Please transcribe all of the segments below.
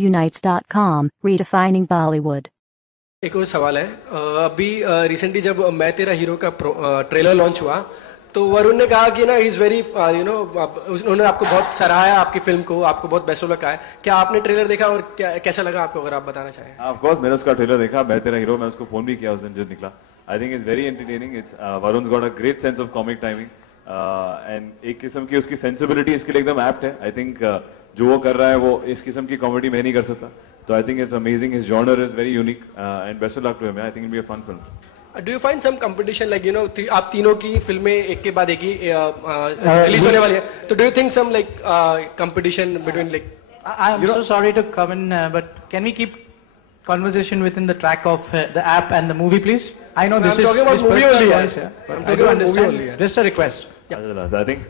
Unites.com, redefining Bollywood. एक और सवाल है। अभी रिसेंटली जब मैं तेरा हीरो का ट्रेलर लॉन्च हुआ तो वरुण ने कहा कि ना ही इज़ वेरी उन्होंने आपको बहुत सराहा आपकी फिल्म को, आपको बहुत बेस्ट ऑफ लक कहा है। क्या आपने ट्रेलर देखा और क्या कैसा लगा आपको, अगर आप बताना चाहें? ऑफ कोर्स मैंने उसका ट्रेलर देखा, मैं तेरा हीरो। मैं उसको फोन भी किया उस दिन जब निकला। I think it's very entertaining. It's Varun's got a great sense of comic timing and एक किस्म की उसकी सेंसिबिलिटी इसके लिए एकदम एप्ट है। आई थिंक जो वो कर रहा है वो इस किस्म की कॉमेडी मैं नहीं कर सकता। तो I think it's amazing. His genre is very unique and best of luck to him. I think it be a fun film. Do you find some competition like आप तीनों की फिल्में एक के बाद एक ही रिलीज होने वाली है, तो do you think some like competition between like? I am so sorry to come in, but can we keep conversation within the track of the app and the movie, please? I know this is personal voice, but I do understand. Just a request. I think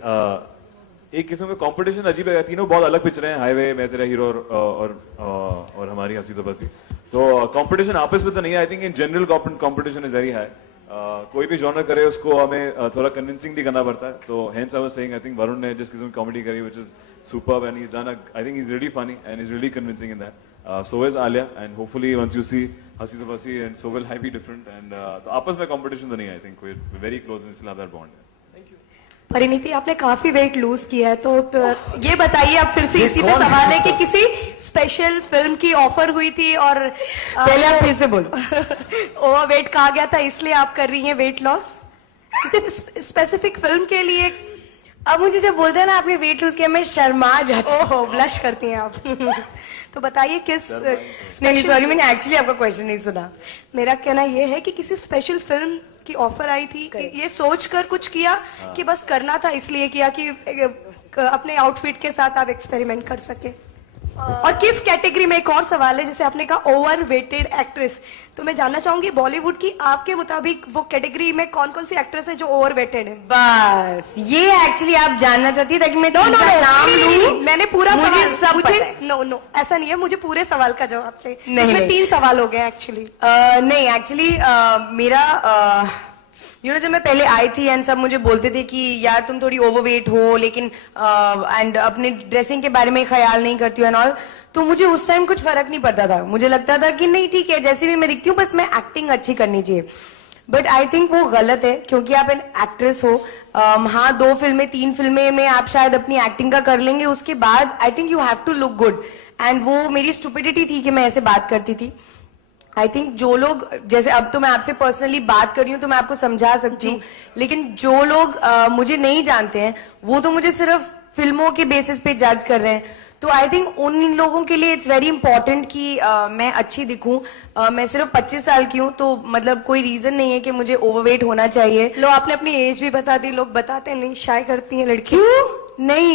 एक किस्म का competition अजीब है। तीनों बहुत अलग picture हैं, highway, मैं तेरा हीरो और हमारी हंसी तो बसी। तो कंपटीशन आपस में तो नहीं है। I think in general competition is very high. कोई भी जॉनर करे उसको हमें थोड़ा कन्विंसिंग भी करना पड़ता है। तो hence I was saying I think Varun ने जिस किस्म की कॉमेडी करी which is superb and he is done I think he is really funny and is really convincing in that. So is Alia and hopefully once you see हंसी तो बसी and so will have be different and तो आपस में competition तो नहीं है। I think we are very close and still have that bond. Parineeti, आपने काफी वेट लूज किया है, तो ये बताइए, अब फिर से इसी पे सवाल है कि किसी स्पेशल फिल्म की ऑफर हुई थी और पहले आप फिर से बोलो। ओवर वेट कहा गया था इसलिए आप कर रही हैं वेट लॉस किसी स्पेसिफिक फिल्म के लिए? अब मुझे जब बोलते हैं ना आपने वेट लूज किया, मैं शर्मा जाती हूँ। ओहो, ब्लश करती हैं आप। तो बताइए किस नहीं, सॉरी, मैंने एक्चुअली आपका क्वेश्चन नहीं सुना। मेरा कहना ये है कि किसी स्पेशल फिल्म की ऑफर आई थी कि ये सोचकर कुछ किया कि बस करना था इसलिए किया कि अपने आउटफिट के साथ आप एक्सपेरिमेंट कर सके? और किस कैटेगरी में? एक और सवाल है, जैसे आपने कहा ओवरवेटेड एक्ट्रेस, तो मैं जानना चाहूंगी बॉलीवुड की आपके मुताबिक वो कैटेगरी में कौन कौन सी एक्ट्रेस है जो ओवरवेटेड है? बस ये एक्चुअली आप जानना चाहती है ताकि मैं नाम लूं? मैंने पूरा मुझे सब मुझे पता है। नो ऐसा नहीं है, मुझे पूरे सवाल का जवाब चाहिए। नहीं, इसमें 3 सवाल हो गए एक्चुअली। नहीं, एक्चुअली मेरा जब मैं पहले आई थी एंड सब मुझे बोलते थे कि यार तुम थोड़ी ओवरवेट हो लेकिन एंड अपने ड्रेसिंग के बारे में ख्याल नहीं करती हो एंड ऑल, तो मुझे उस टाइम कुछ फर्क नहीं पड़ता था। मुझे लगता था कि नहीं ठीक है, जैसे भी मैं दिखती हूँ बस मैं एक्टिंग अच्छी करनी चाहिए। बट आई थिंक वो गलत है, क्योंकि आप एन एक्ट्रेस हो। हाँ, 2 फिल्में 3 फिल्में में आप शायद अपनी एक्टिंग का कर लेंगे, उसके बाद I think you have to look good. And वो मेरी स्टुपिडिटी थी कि मैं ऐसे बात करती थी। आई थिंक जो लोग, जैसे अब तो मैं आपसे पर्सनली बात कर रही हूँ तो मैं आपको समझा सकती हूँ, लेकिन जो लोग मुझे नहीं जानते हैं वो तो मुझे सिर्फ फिल्मों के बेसिस पे जज कर रहे हैं। तो आई थिंक उन लोगों के लिए इट्स वेरी इंपॉर्टेंट कि मैं अच्छी दिखूं। मैं सिर्फ 25 साल की हूँ, तो मतलब कोई रीजन नहीं है कि मुझे ओवरवेट होना चाहिए। लो, आपने अपनी एज भी बता दी, लोग बताते नहीं, शाय करती हैं लड़की। क्यों? नहीं,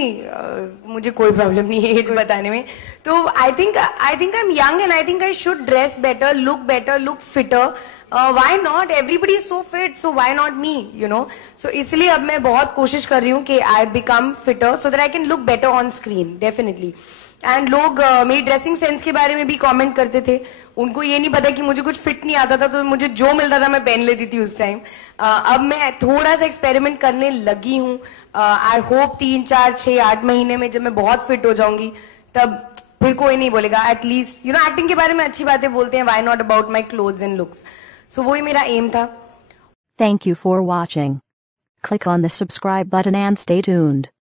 मुझे कोई प्रॉब्लम नहीं है एज बताने में। तो I think I am young and I think I should dress better, look fitter. Why not? Everybody is so fit, so why not me, you know? So इसलिए अब मैं बहुत कोशिश कर रही हूँ कि I become fitter so that I can look better on screen, definitely. And लोग मेरी ड्रेसिंग सेंस के बारे में भी कमेंट करते थे। उनको ये नहीं पता कि मुझे कुछ फिट नहीं आता था, तो मुझे जो मिलता था मैं पहन लेती थी उस टाइम। अब मैं थोड़ा सा एक्सपेरिमेंट करने लगी हूँ। आई होप 3, 4, 6, 8 महीने में जब मैं बहुत फिट हो जाऊंगी तब फिर कोई नहीं बोलेगा। एटलीस्ट एक्टिंग के बारे में अच्छी बातें बोलते हैं, why not about my clothes and looks. So वही मेरा एम था। Thank you for watching. Click on the subscribe button and stay tuned.